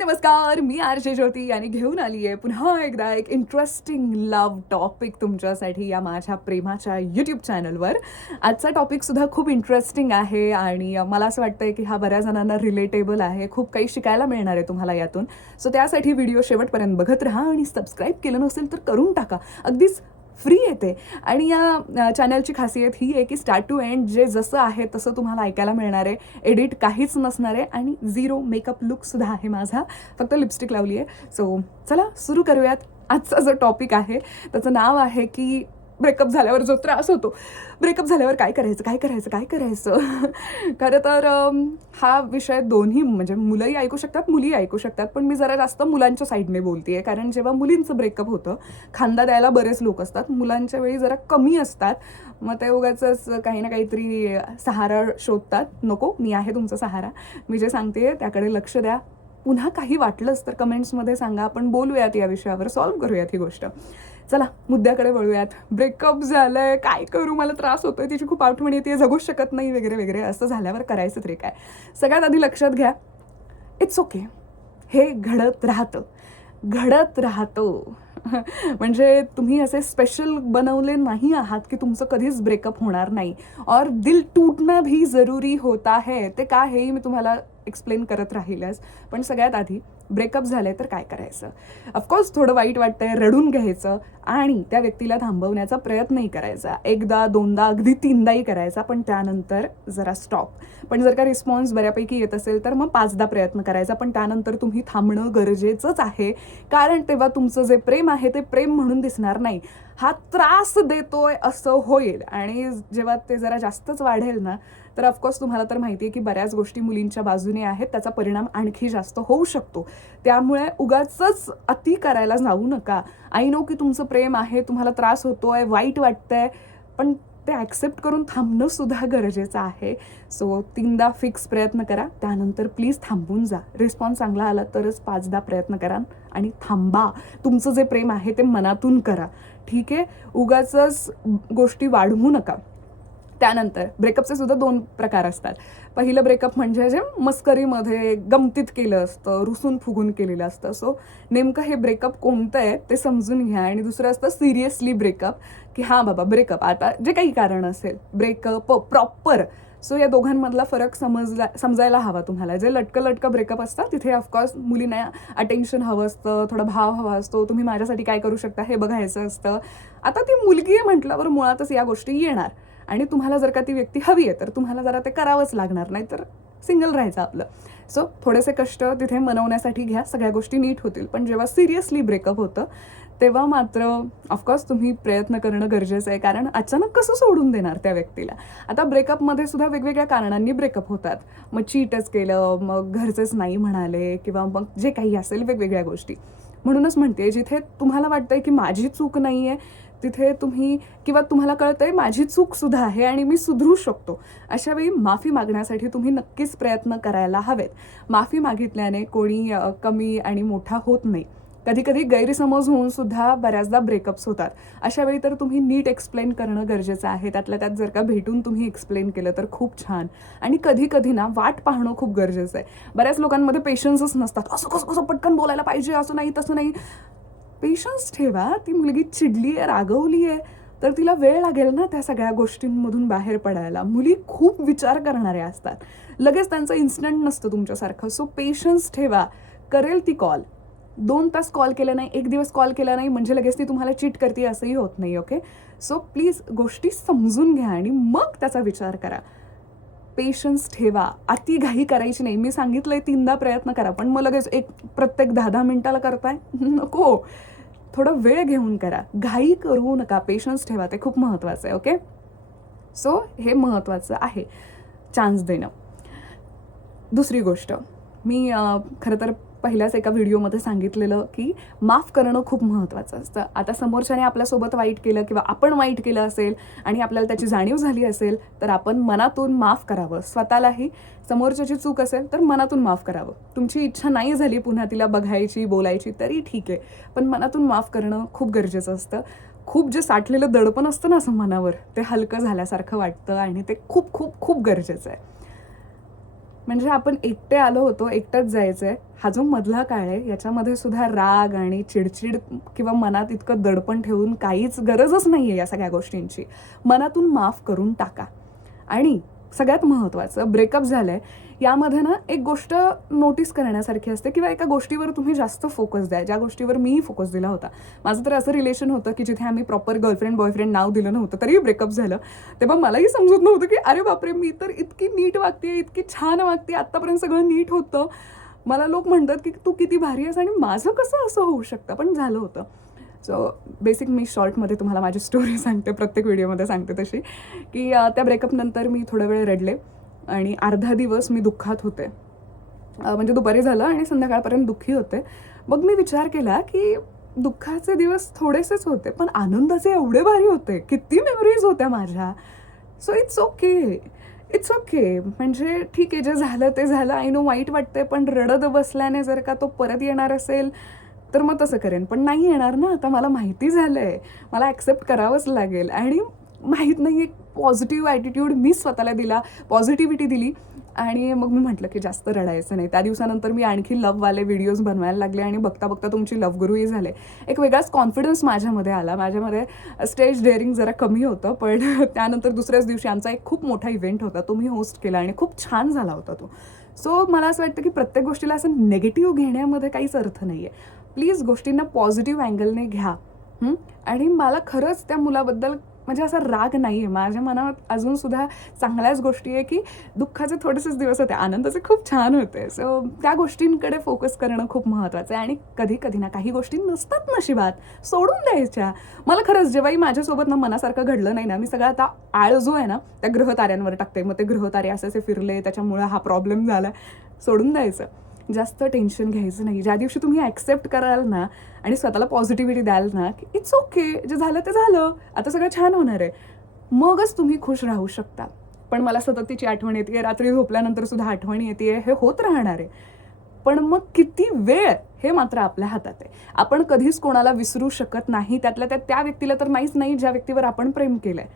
नमस्कार मी R J ज्योती आणि घेऊन आली आहे पुन्हा एकदा एक इंटरेस्टिंग लव्ह टॉपिक तुमच्यासाठी या माझ्या प्रेमाच्या यूट्यूब चॅनलवर आजचा टॉपिकसुद्धा खूप इंटरेस्टिंग आहे आणि मला असं वाटतंय की हा बऱ्याच जणांना रिलेटेबल आहे खूप काही शिकायला मिळणार आहे तुम्हाला यातून. सो त्यासाठी व्हिडिओ शेवटपर्यंत बघत राहा आणि सबस्क्राईब केलं नसेल तर करून टाका. अगदीच फ्री येते. आणि या चॅनलची खासियत ही आहे की स्टार्ट टू एंड जे जसं आहे तसं तुम्हाला ऐकायला मिळणार आहे. एडिट काहीच नसणार आहे आणि झिरो मेकअप लुकसुद्धा आहे माझा. फक्त लिपस्टिक लावली आहे सो चला सुरू करूयात. आजचा जो टॉपिक आहे त्याचं नाव आहे की ब्रेकअप झाल्यावर जो त्रास होतो. ब्रेकअप झाल्यावर काय करायचं काय करायचं काय करायचं? खरं तर हा विषय दोन्ही म्हणजे मुलंही ऐकू शकतात मुलीही ऐकू शकतात पण मी जरा जास्त मुलांच्या साईडने बोलते आहे कारण जेव्हा मुलींचं ब्रेकअप होतं खांदा द्यायला बरेच लोक असतात. मुलांच्या वेळी जरा कमी असतात. मग ते उगाच काही ना काहीतरी सहारा शोधतात. नको मी आहे तुमचा सहारा. मी जे सांगते त्याकडे लक्ष द्या. पुन्हा काही वाटलंच तर कमेंट्समध्ये सांगा. आपण बोलूयात या विषयावर सॉल्व्ह करूयात ही गोष्ट. चला मुद्द्याकडे वळूयात. ब्रेकअप झालंय काय करू? मला त्रास होतोय तिची खूप आठवण येते जगूच शकत नाही वगैरे वगैरे असं झाल्यावर करायचं तरी काय? सगळ्यात आधी लक्षात घ्या इट्स ओके हे घडत राहतं. घडत राहतं. म्हणजे तुम्ही असे स्पेशल बनवले नाही आहात की तुमचं कधीच ब्रेकअप होणार नाही. और दिल टूटणं भी जरुरी होता है ते काय हेही मी तुम्हाला एक्सप्लेन करत राहिल्यास. पण सगळ्यात आधी ब्रेकअप झाले तर काय करायचं? ऑफकोर्स थोडं वाईट वाटतंय रडून घ्यायचं आणि त्या व्यक्तीला थांबवण्याचा प्रयत्नही करायचा. एकदा दोनदा अगदी तीनदाही करायचा पण त्यानंतर जरा स्टॉप पण जर का रिस्पॉन्स बऱ्यापैकी येत असेल तर मग पाचदा प्रयत्न करायचा पण त्यानंतर तुम्ही थांबणं गरजेचंच आहे. कारण तेव्हा तुमचं जे प्रेम आहे ते प्रेम म्हणून दिसणार नाही. हा त्रास देतोय असं होईल. आणि जेव्हा ते जरा जास्तच वाढेल ना तर ऑफकोर्स तुम्हाला तर माहिती आहे की बऱ्याच गोष्टी मुलींच्या बाजूने आहेत. त्याचा परिणाम आणखी जास्त होऊ शकतो. त्यामुळे उगाच अति करायला जाऊ नका. आय नो की तुमचं प्रेम आहे तुम्हाला त्रास होतोय वाईट वाटतंय पण ते ॲक्सेप्ट करून थांबणं सुद्धा गरजेचं आहे. सो तीनदा फिक्स प्रयत्न करा. त्यानंतर प्लीज थांबून जा. रिस्पॉन्स चांगला आला तरच पाचदा प्रयत्न करा आणि थांबा. तुमचं जे प्रेम आहे ते मनातून करा. ठीक आहे? उगाच गोष्टी वाढवू नका. त्यानंतर ब्रेकअपचे सुद्धा दोन प्रकार असतात. पहिलं ब्रेकअप म्हणजे जे मस्करीमध्ये गमतीत केलं असतं रुसून फुगून केलेलं असतं. सो नेमकं हे ब्रेकअप कोणतं आहे ते समजून घ्या. आणि दुसरं असतं सिरियसली ब्रेकअप की हां बाबा ब्रेकअप आता जे काही कारण असेल ब्रेकअप प्रॉपर सो या दोघांमधला फरक समजला समजायला हवा तुम्हाला. जे लटकं लटकं ब्रेकअप असतं तिथे ऑफकोर्स मुलींना अटेन्शन हवं असतं थोडा भाव हवा असतो. तुम्ही माझ्यासाठी काय करू शकता हे बघायचं असतं. आता ती मुलगी आहे म्हटल्यावर मुळातच या गोष्टी येणार. आणि तुम्हाला जर का ती व्यक्ती हवी आहे तर तुम्हाला जरा ते करावंच लागणार नाही तर सिंगल राहायचं आपलं. सो थोडेसे कष्ट तिथे मनवण्यासाठी घ्या सगळ्या गोष्टी नीट होतील. पण जेव्हा सिरियसली ब्रेकअप होतं तेव्हा मात्र ऑफकोर्स तुम्ही प्रयत्न करणं गरजेचं आहे कारण अचानक कसं सोडून देणार त्या व्यक्तीला? आता ब्रेकअपमध्ये सुद्धा वेगवेगळ्या कारणांनी ब्रेकअप होतात. मग चीटच केलं मग घरचेच नाही म्हणाले किंवा मग जे काही असेल वेगवेगळ्या गोष्टी. म्हणूनच म्हणते जिथे तुम्हाला वाटतंय की माझी चूक नाही आहे तिथे तुम्ही किंवा तुम्हाला कळतं आहे माझी चूक सुद्धा आहे आणि मी सुधरू शकतो. अशा वेळी माफी मागण्यासाठी तुम्ही नक्कीच प्रयत्न करायला हवेत. माफी मागितल्याने कोणी कमी आणि मोठा होत नाही. कधी कधी गैरसमज होऊन सुद्धा बऱ्याचदा ब्रेकअप्स होतात. अशा वेळी तर तुम्ही नीट एक्सप्लेन करणं गरजेचं आहे. त्यातल्या त्यात जर का भेटून तुम्ही एक्सप्लेन केलं तर खूप छान. आणि कधी कधी ना वाट पाहणं खूप गरजेचं आहे. बऱ्याच लोकांमध्ये पेशन्सच नसतात. असं कसं कसं पटकन बोलायला पाहिजे असं नाही तसं नाही. पेशन्स ठेवा. ती मुलगी चिडली आहे रागवली आहे तर तिला वेळ लागेल ना त्या सगळ्या गोष्टींमधून बाहेर पडायला. मुली खूप विचार करणाऱ्या असतात. लगेच त्यांचं इन्स्टंट नसतं तुमच्यासारखं. सो पेशन्स ठेवा. करेल ती कॉल दोन तास कॉल केला नाही एक दिवस कॉल केला नाही म्हणजे लगेच ती तुम्हाला चीट करते असंही होत नाही ओके सो प्लीज गोष्टी समजून घ्या आणि मग त्याचा विचार करा. पेशन्स ठेवा. अति घाई करायची नाही. मी सांगितलंय तीनदा प्रयत्न करा पण मग लगेच एक प्रत्येक दहा दहा मिनिटाला करताय? नको. थोडा वेळ घेऊन करा. घाई करू नका. पेशन्स ठेवा. ते खूप महत्त्वाचं आहे ओके सो हे महत्त्वाचं आहे. चान्स देणं. दुसरी गोष्ट. मी खरं तर पहिल्याच एका व्हिडिओमध्ये सांगितलेलं की माफ करणं खूप महत्त्वाचं असतं. आता समोरच्याने आपल्यासोबत वाईट केलं किंवा आपण वाईट केलं असेल आणि आपल्याला त्याची जाणीव झाली असेल तर आपण मनातून माफ करावं. स्वतःलाही समोरच्याची चूक असेल तर मनातून माफ करावं. तुमची इच्छा नाही झाली पुन्हा तिला बघायची बोलायची तरी ठीक आहे. पण मनातून माफ करणं खूप गरजेचं असतं. खूप जे साठलेलं दडपण असतं ना असं मनावर ते हलकं झाल्यासारखं वाटतं आणि ते खूप खूप खूप गरजेचं आहे. म्हणजे आपण एकटे आलो होतो एकटंच जायचंय. हा जो मधला काळ आहे याच्यामध्ये सुद्धा राग आणि चिडचिड किंवा मनात इतकं दडपण ठेवून काहीच गरजच नाही आहे या सगळ्या गोष्टींची. मनातून माफ करून टाका. आणि सगळ्यात महत्त्वाचं ब्रेकअप झालं आहे यामध्ये ना एक गोष्ट नोटीस करण्यासारखी असते किंवा एका गोष्टीवर तुम्ही जास्त फोकस द्या ज्या गोष्टीवर मीही फोकस दिला होता. माझं तर असं रिलेशन होतं की जिथे आम्ही प्रॉपर गर्लफ्रेंड बॉयफ्रेंड नाव दिलं नव्हतं तरीही ब्रेकअप झालं. तेव्हा मलाही समजत नव्हतं की अरे बापरे मी तर इतकी नीट वागते इतकी छान वागते आत्तापर्यंत सगळं नीट होतं. मला लोक म्हणतात की तू किती भारी आहेस आणि माझं कसं असं होऊ शकतं? पण झालं होतं. सो बेसिक मी शॉर्टमध्ये तुम्हाला माझी स्टोरी सांगते प्रत्येक व्हिडिओमध्ये सांगते तशी. की त्या ब्रेकअपनंतर मी थोडा वेळ रडले आणि अर्धा दिवस मी दुःखात होते. म्हणजे दुपारी झालं आणि संध्याकाळपर्यंत दुःखी होते. मग मी विचार केला की दुःखाचे दिवस थोडेसेच होते पण आनंदाचे एवढे भारी होते. किती मेमरीज होत्या माझ्या. So it's okay it's okay म्हणजे ठीक आहे जे झालं ते झालं. आय नो वाईट वाटतंय पण रडत बसल्याने जर का तो परत येणार असेल तर मग तसं करेन. पण नाही येणार ना आता मला माहिती झालं आहे मला ॲक्सेप्ट करावंच लागेल. आणि माहीत नाही एक पॉझिटिव्ह ॲटिट्यूड मी स्वतःला दिला पॉझिटिव्हिटी दिली. आणि मग मी म्हटलं की जास्त रडायचं नाही. त्या दिवसानंतर मी आणखी लववाले व्हिडिओज बनवायला लागले आणि बघता बघता तुमची लवगुरुही झाले. एक वेगळाच कॉन्फिडन्स माझ्यामध्ये आला. माझ्यामध्ये स्टेज डेअरिंग जरा कमी होतं पण त्यानंतर दुसऱ्याच दिवशी आमचा एक खूप मोठा इव्हेंट होता. तो मी होस्ट केला आणि खूप छान झाला होता तो. सो मला असं वाटतं की प्रत्येक गोष्टीला असं नेगेटिव्ह घेण्यामध्ये काहीच अर्थ नाही आहे प्लीज गोष्टींना पॉझिटिव्ह अँगलने घ्या. आणि मला खरंच त्या मुलाबद्दल म्हणजे असा राग नाही आहे माझ्या मनात अजूनसुद्धा चांगल्याच गोष्टी आहे की दुःखाचे थोडेसेच दिवस होते. आनंदाचे खूप छान होते. सो त्या गोष्टींकडे फोकस करणं खूप महत्त्वाचं आहे. आणि कधी कधी ना काही गोष्टी नसतात नशिबात. सोडून द्यायच्या. मला खरंच जेव्हाही माझ्यासोबत ना मनासारखं घडलं नाही ना मी सगळं आता आळ जो आहे ना त्या ग्रहताऱ्यांवर टाकते. मग ते ग्रहतारे असे असे फिरले. त्याच्यामुळे हा प्रॉब्लेम झाला. सोडून द्यायचं. जास्त टेन्शन घ्यायचं नाही. ज्या दिवशी तुम्ही ॲक्सेप्ट कराल ना आणि स्वतःला पॉझिटिव्हिटी द्याल ना की इट्स ओके जे झालं ते झालं. आता सगळं छान होणार आहे. मगच तुम्ही खुश राहू शकता. पण मला सतत तिची आठवण येते रात्री झोपल्यानंतर सुद्धा आठवण येते हे होत राहणार आहे. पण मग किती वेळ हे मात्र आपल्या हातात आहे. आपण कधीच कोणाला विसरू शकत नाही त्यातल्या त्या त्या व्यक्तीला तर नाहीच नाही ज्या व्यक्तीवर आपण प्रेम केलंय.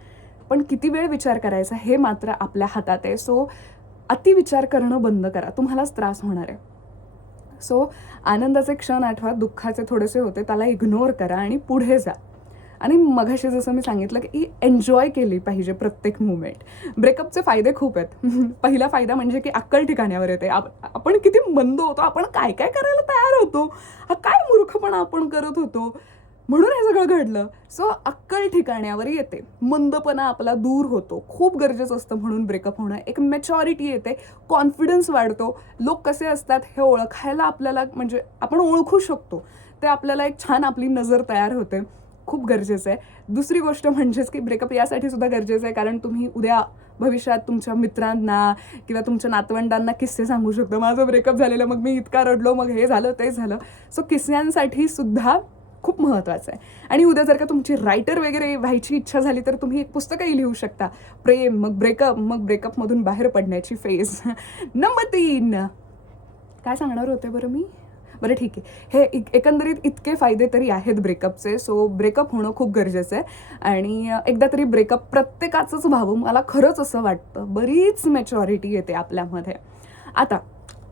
पण किती वेळ विचार करायचा हे मात्र आपल्या हातात आहे. सो अतिविचार करणं बंद करा. तुम्हालाच त्रास होणार आहे. सो आनंदाचे क्षण आठवा दुःखाचे थोडेसे होते त्याला इग्नोर करा आणि पुढे जा. आणि मघाशी जसं मी सांगितलं की एन्जॉय केली पाहिजे प्रत्येक मुवमेंट ब्रेकअपचे फायदे खूप आहेत. पहिला फायदा म्हणजे की अक्कल ठिकाण्यावर येते. आपण किती मंद होतो आपण काय काय करायला तयार होतो? हा काय मूर्खपणा आपण करत होतो? म्हणून हे सगळं घडलं. सो अक्कल ठिकाण्यावर येते. मंदपणा आपला दूर होतो. खूप गरजेचं असतं म्हणून ब्रेकअप होणं. एक मॅच्युरिटी येते. कॉन्फिडन्स वाढतो. लोक कसे असतात हे ओळखायला आपल्याला म्हणजे आपण ओळखू शकतो. ते आपल्याला एक छान आपली नजर तयार होते. खूप गरजेचं आहे. दुसरी गोष्ट म्हणजेच की ब्रेकअप यासाठी सुद्धा गरजेचं आहे. कारण तुम्ही उद्या भविष्यात तुमच्या मित्रांना किंवा तुमच्या नातवंडांना किस्से सांगू शकतो. माझं ब्रेकअप झालेलं मग मी इतका रडलो मग हे झालं ते झालं. सो किस्स्यांसाठी सुद्धा खूप महत्त्वाचं आहे. आणि उद्या जर का तुमची रायटर वगैरे व्हायची इच्छा झाली तर तुम्ही एक पुस्तकही लिहू शकता. प्रेम मग ब्रेकअप मग ब्रेकअपमधून बाहेर पडण्याची फेज नंबर तीन. काय सांगणार होते बरं मी? बरं ठीक आहे. हे एक- एकंदरीत इतके फायदे तरी आहेत ब्रेकअपचे सो ब्रेकअप होणं खूप गरजेचं आहे. आणि एकदा तरी ब्रेकअप प्रत्येकाचंच व्हावं. मला खरंच असं वाटतं. बरीच मॅच्युरिटी येते आपल्यामध्ये. आता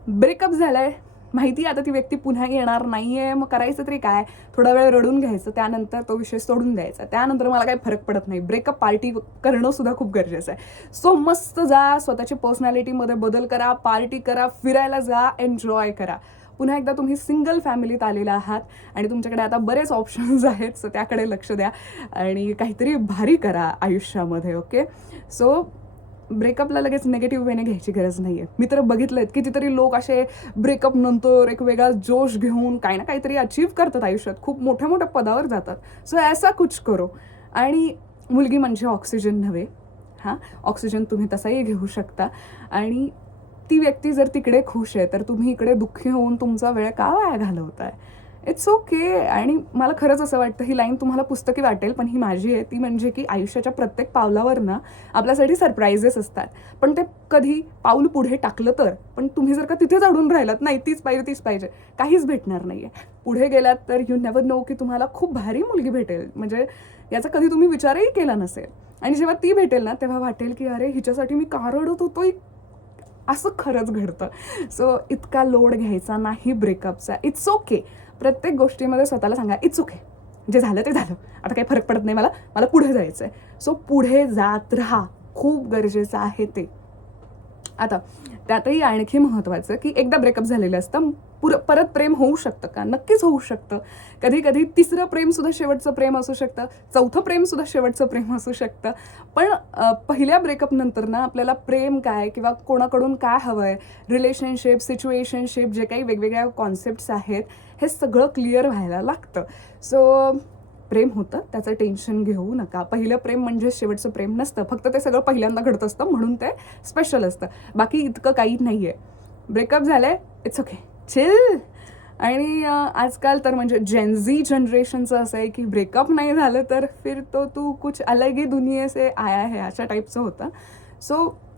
ब्रेकअप झाला आहे माहिती आहे आता ती व्यक्ती पुन्हा येणार नाही आहे मग करायचं तरी काय? थोडा वेळ रडून घ्यायचं त्यानंतर तो विषय सोडून द्यायचा. त्यानंतर मला काही फरक पडत नाही. ब्रेकअप पार्टी करणं सुद्धा खूप गरजेचं आहे. सो मस्त जा स्वतःची पर्सनॅलिटीमध्ये बदल करा पार्टी करा फिरायला जा एन्जॉय करा. पुन्हा एकदा तुम्ही सिंगल फॅमिलीत आलेला आहात आणि तुमच्याकडे आता बरेच ऑप्शन्स आहेत सो त्याकडे लक्ष द्या आणि काहीतरी भारी करा आयुष्यामध्ये ओके सो ब्रेकअपला लगेच निगेटिव्ह वेने घ्यायची गरज नाही आहे मी तर बघितलं कितीतरी लोक असे ब्रेकअप नंतर एक वेगळा जोश घेऊन काही ना काहीतरी अचीव करतात आयुष्यात. खूप मोठ्या मोठ्या पदावर जातात. सो ऐसा कुछ करो. आणि मुलगी म्हणजे ऑक्सिजन नव्हे. हां? ऑक्सिजन तुम्ही तसाही घेऊ शकता. आणि ती व्यक्ती जर तिकडे खुश आहे तर तुम्ही इकडे दुःखी होऊन तुमचा वेळ का वाया घालवताय? इट्स ओके आणि मला खरंच असं वाटतं ही लाईन तुम्हाला पुस्तकी वाटेल पण ही माझी आहे. ती म्हणजे की आयुष्याच्या प्रत्येक पावलावर ना आपल्यासाठी सरप्राईजेस असतात. पण ते कधी पाऊल पुढे टाकलं तर पण तुम्ही जर का तिथेच अडून राहिलात नाही तीच पाहिजे तीच पाहिजे काहीच भेटणार नाही आहे पुढे गेलात तर यू नेवर नो की तुम्हाला खूप भारी मुलगी भेटेल. म्हणजे याचा कधी तुम्ही विचारही केला नसेल. आणि जेव्हा ती भेटेल ना तेव्हा वाटेल की अरे हिच्यासाठी मी का रडत होतो असं खरंच घडतं. सो इतका लोड घ्यायचा नाही ब्रेकअपचा इट्स ओके प्रत्येक गोष्टीमध्ये स्वतःला सांगा इट्स ओके. जे झालं ते झालं. आता काही फरक पडत नाही मला. मला पुढे जायचं आहे सो पुढे जात राहा. खूप गरजेचं आहे ते. आता त्यातही आणखी महत्त्वाचं की एकदा ब्रेकअप झालेलं असतं पुर परत प्रेम होऊ शकतं का? नक्कीच होऊ शकतं. कधी कधी तिसरं प्रेमसुद्धा शेवटचं प्रेम असू शकतं. चौथं प्रेमसुद्धा शेवटचं प्रेम असू शकतं. पण पहिल्या ब्रेकअपनंतर ना आपल्याला प्रेम काय किंवा कोणाकडून काय हवं आहे रिलेशनशिप सिच्युएशनशिप जे काही वेगवेगळ्या कॉन्सेप्ट्स आहेत हे सगळं क्लिअर व्हायला लागतं. सो प्रेम होतं त्याचं टेन्शन घेऊ नका. पहिलं प्रेम म्हणजे शेवटचं प्रेम नसतं. फक्त ते सगळं पहिल्यांदा घडत असतं म्हणून ते स्पेशल असतं. बाकी इतकं काही नाही आहे ब्रेकअप झालं आहे इट्स ओके चिल आणि आजकाल तर म्हणजे जेनझी जनरेशनचं असं आहे की ब्रेकअप नाही झालं तर फिर तो तू कुछ अलग ही दुनिये से आया है अशा टाईपचं होतं. सो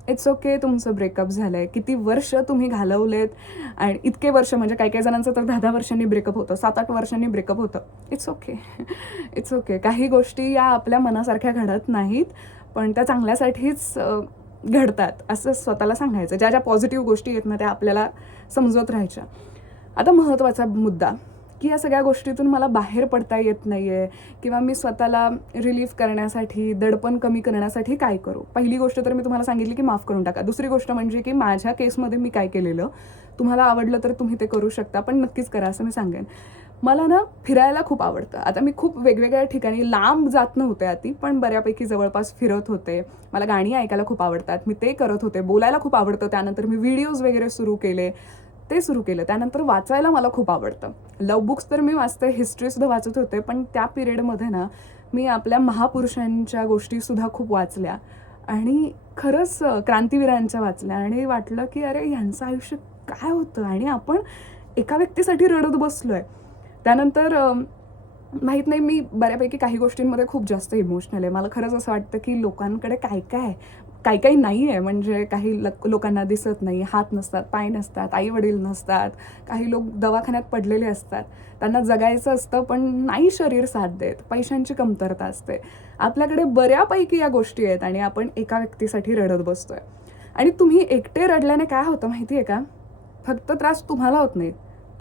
इट्स ओके तुमचं ब्रेकअप झालं आहे किती वर्ष तुम्ही घालवलेत? आणि इतके वर्ष म्हणजे काही काही जणांचं तर दहा दहा वर्षांनी ब्रेकअप होतं. सात आठ वर्षांनी ब्रेकअप होतं. इट्स ओके इट्स ओके काही गोष्टी या आपल्या मनासारख्या घडत नाहीत पण त्या चांगल्यासाठीच घडतात असं स्वतःला सांगायचं. ज्या ज्या पॉझिटिव्ह गोष्टी आहेत ना त्या आपल्याला समजत राहायच्या. आता महत्त्वाचा मुद्दा. की या सगळ्या गोष्टीतून मला बाहेर पडता येत नाही आहे किंवा मी स्वतःला रिलीफ करण्यासाठी दडपण कमी करण्यासाठी काय करू? पहिली गोष्ट तर मी तुम्हाला सांगितली की माफ करून टाका. दुसरी गोष्ट म्हणजे की माझ्या केसमध्ये मी काय केलेलं? तुम्हाला आवडलं तर तुम्ही ते करू शकता पण नक्कीच करा असं मी सांगेन. मला ना फिरायला खूप आवडतं. आता मी खूप वेगवेगळ्या ठिकाणी लांब जात नव्हते आधी पण बऱ्यापैकी जवळपास फिरत होते. मला गाणी ऐकायला खूप आवडतात. मी ते करत होते. बोलायला खूप आवडतं. त्यानंतर मी व्हिडिओज वगैरे सुरू केले. ते सुरू केलं. त्यानंतर वाचायला मला खूप आवडतं. लव बुक्स तर मी वाचते हिस्ट्रीसुद्धा वाचत होते पण त्या पिरियडमध्ये ना मी आपल्या महापुरुषांच्या गोष्टीसुद्धा खूप वाचल्या. आणि खरंच क्रांतीवीरांच्या वाचल्या. आणि वाटलं की अरे ह्यांचं आयुष्य काय होतं? आणि आपण एका व्यक्तीसाठी रडत बसलो आहे त्यानंतर माहीत नाही मी बऱ्यापैकी काही गोष्टींमध्ये खूप जास्त इमोशनल आहे. मला खरंच असं वाटतं की लोकांकडे काय काय आहे? काही काही नाही आहे म्हणजे काही लक लोकांना दिसत नाही. हात नसतात पाय नसतात आई वडील नसतात. काही लोक दवाखान्यात पडलेले असतात. त्यांना जगायचं असतं पण नाही शरीर साथ देत. पैशांची कमतरता असते. आपल्याकडे बऱ्यापैकी या गोष्टी आहेत आणि आपण एका व्यक्तीसाठी रडत बसतोय. आणि तुम्ही एकटे रडल्याने काय होतं माहिती आहे का? फक्त त्रास तुम्हाला होत नाही.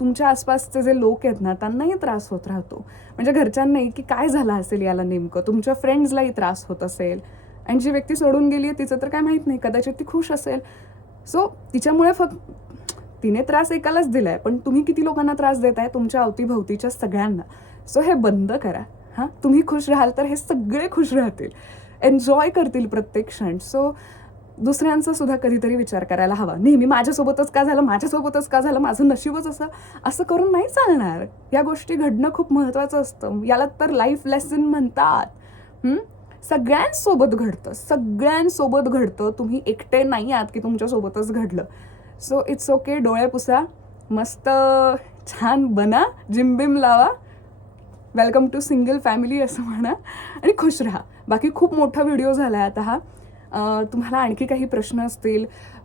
तुमच्या आसपासचे जे लोक आहेत ना त्यांनाही त्रास होत राहतो. म्हणजे घरच्यांनाही की काय झालं असेल याला नेमकं? तुमच्या फ्रेंड्सलाही त्रास होत असेल. आणि जी व्यक्ती सोडून गेली आहे तिचं तर काय माहीत नाही कदाचित ती खुश असेल. सो तिच्यामुळे फक्त तिने त्रास एकालाच दिलाय पण तुम्ही किती लोकांना त्रास देताय? तुमच्या अवतीभवतीच्या सगळ्यांना. सो हे बंद करा. हां? तुम्ही खुश राहाल तर हे सगळे खुश राहतील. एन्जॉय करतील प्रत्येक क्षण. सो दुसऱ्यांचा सुद्धा कधीतरी विचार करायला हवा. नेहमी माझ्यासोबतच का झालं? माझ्यासोबतच का झालं? माझं नशीबच असं असं करून नाही चालणार. या गोष्टी घडणं खूप महत्त्वाचं असतं. याला तर लाईफ लेसन म्हणतात. सगळ्यांसोबत घडतं. सगळ्यांसोबत घडतं. तुम्ही एकटे नाही आहात की तुमच्यासोबतच घडलं. सो इट्स ओके डोळे पुसा. मस्त छान बना. जिमबिम लावा. वेलकम टू सिंगल फॅमिली असं म्हणा. आणि खुश राहा. बाकी खूप मोठा व्हिडिओ झाला आहे आता हा. तुम्हाला आणखी काही प्रश्न असतील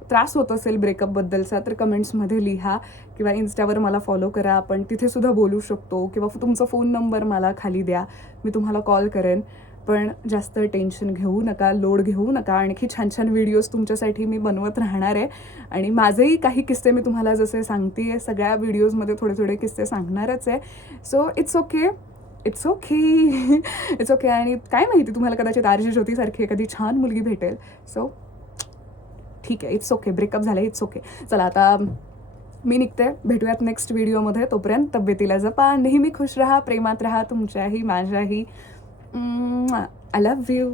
त्रास होत असेल ब्रेकअपबद्दलचा तर कमेंट्समध्ये लिहा. किंवा इन्स्टावर मला फॉलो करा. आपण तिथेसुद्धा बोलू शकतो. किंवा तुमचा फोन नंबर मला खाली द्या. मी तुम्हाला कॉल करेन. पण जास्त टेन्शन घेऊ नका लोड घेऊ नका. आणखी छान छान व्हिडिओज तुमच्यासाठी मी बनवत राहणार आहे. आणि माझेही काही किस्से मी तुम्हाला जसे सांगते आहे सगळ्या व्हिडिओजमध्ये थोडे थोडे किस्से सांगणारच आहे. So it's okay it's okay it's okay आणि काय माहिती तुम्हाला कदाचित आरजी ज्योतीसारखी एखादी छान मुलगी भेटेल. सो ठीक आहे. इट्स ओके ब्रेकअप झालं इट्स ओके चला आता मी निघते. भेटूयात नेक्स्ट व्हिडिओमध्ये तोपर्यंत तब्येतीला जपा. नेहमी खुश राहा. प्रेमात राहा. तुमच्याही माझ्याही. I love you